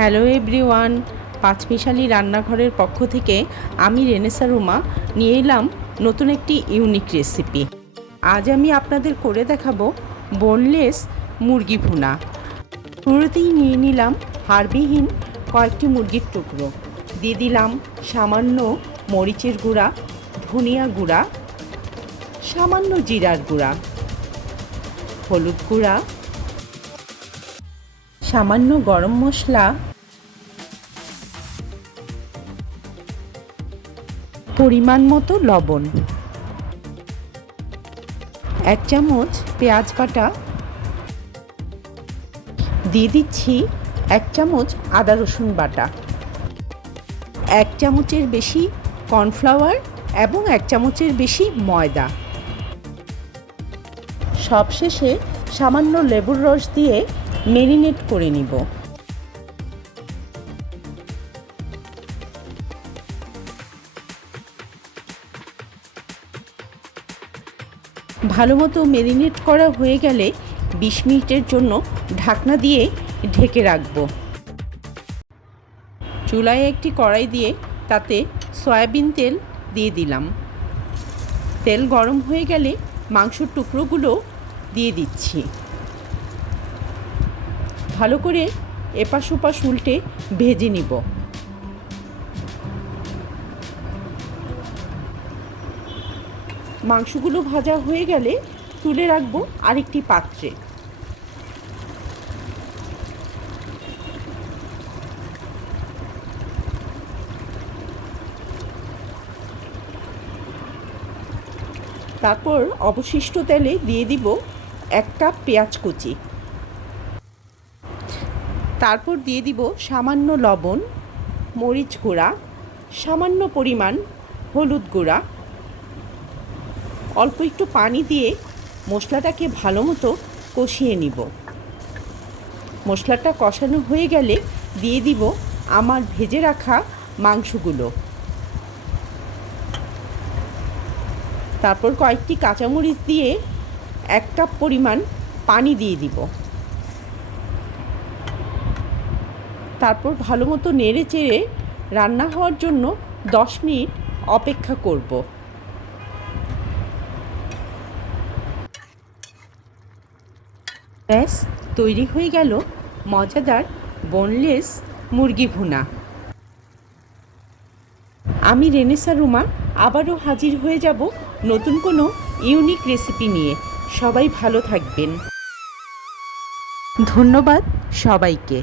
Hello everyone, পাঁচমিশালি রান্নাঘরের পক্ষ থেকে আমি রেনেসা রুমা নিয়ে এলাম নতুন একটি ইউনিক রেসিপি। আজ আমি আপনাদের করে দেখাবো বোনলেস মুরগি ভুনা। শুরুতেই নিয়ে নিলাম হাড়বিহীন কয়েকটি মুরগির টুকরো, দিয়ে দিলাম সামান্য মরিচের গুঁড়া, ধনিয়া গুঁড়া, সামান্য জিরার গুঁড়া, হলুদ গুঁড়া, সামান্য গরম মশলা, পরিমাণ মতো লবণ, 1 চামচ পেঁয়াজ বাটা, দিয়ে দিচ্ছি 1 চামচ আদা রসুন বাটা, 1 চামচের বেশি কর্নফ্লাওয়ার এবং 1 চামচের বেশি ময়দা। সবশেষে সামান্য লেবুর রস দিয়ে ম্যারিনেট করে নিব। ভালো মতো ম্যারিনেট করা হয়ে গেলে 20 মিনিটের জন্য ঢাকনা দিয়ে ঢেকে রাখব। চুলায় একটি কড়াই দিয়ে তাতে সয়াবিন তেল দিয়ে দিলাম। তেল গরম হয়ে গেলে মাংসের টুকরোগুলো দিয়ে দিচ্ছি। ভালো করে এপাশ ওপাশ উল্টে ভেজে নিব। মাংসগুলো ভাজা হয়ে গেলে তুলে রাখবো আরেকটি পাত্রে। তারপর অবশিষ্ট তেলে দিয়ে দিব 1 কাপ পেঁয়াজ কুচি। তারপর দিয়ে দিব সামান্য লবণ, মরিচ গুঁড়া, সামান্য পরিমাণ হলুদ গুঁড়া, অল্প একটু পানি দিয়ে মশলাটাকে ভালো মতো কষিয়ে নিব। মশলাটা কষানো হয়ে গেলে দিয়ে দিব আমার ভেজে রাখা মাংসগুলো। তারপর কয়েকটি কাঁচামরিচ দিয়ে 1 কাপ পরিমাণ পানি দিয়ে দিব। তারপর ভালো মতো নেড়ে চেড়ে রান্না হওয়ার জন্য 10 মিনিট অপেক্ষা করব। ব্যাস তৈরি হয়ে গেল মজাদার বোনলেস মুরগি ভুনা। আমি রেনেসা রুমা আবারও হাজির হয়ে যাব নতুন কোনো ইউনিক রেসিপি নিয়ে। সবাই ভালো থাকবেন। ধন্যবাদ সবাইকে।